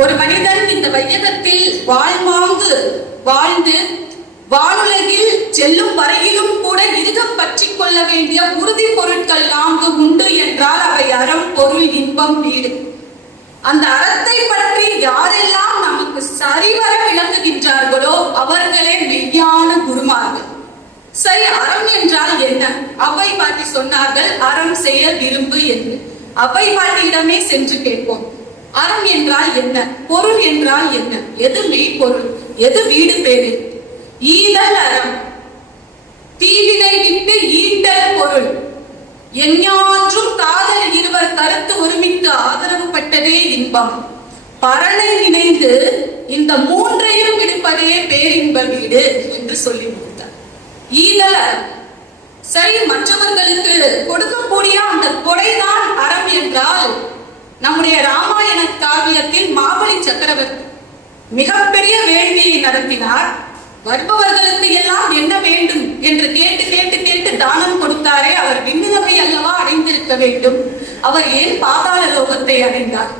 ஒரு மனிதன் இந்த வையகத்தில் வாழ்வாங்கு வாழ்ந்து வானுலகில் செல்லும் வரையிலும் கூட இருகம் பற்றி கொள்ள வேண்டிய உறுதி பொருட்கள் நான்கு உண்டு என்றால் அவை அறம் பொருள் இன்பம் வீடு. அந்த அறத்தை பற்றி யாரெல்லாம் நமக்கு சரிவர விளங்குகின்றார்களோ அவர்களே மெய்யான குருமார்கள். சரி அறம் என்றால் என்ன? அவை பாட்டி சொன்னார்கள் அறம் செய்ய விரும்பு என்று. அவை பாட்டியிடமே சென்று கேட்போம். அறம் என்றால் என்ன? பொருள் என்றால் என்ன? எது மெய்ப்பொருள் எது வீடு பேரு ஈதல் அறம். தீவினை விட்டு ஈட்டல் பொருள். எஞ்ஞாற்றும் காதல் இருவர் கருத்து ஒருமித்து ஆதரவு பட்டதே இன்பம். பரனை இணைந்து இந்த மூன்றையும் விடுப்பதே பேரின்ப வீடு என்று சொல்லி முடித்தார். ஈதல் அறம். சரி மற்றவர்களுக்கு கொடுக்கக்கூடிய அந்த கொடைதான் அறம் என்றால் நம்முடைய ராம காவியத்தில் மாபலி சக்கரவர்த்தி மிகப்பெரிய வேள்வியை நடத்தினார். வருபவர்களுக்கு எல்லாம் என்ன வேண்டும் என்று கேட்டு கேட்டு கேட்டு தானம் கொடுத்தாரே அவர் விண்ணுலகை அல்லவா அடைந்திருக்க வேண்டும். அவர் ஏன் பாதாள லோகத்தை அடைந்தார்?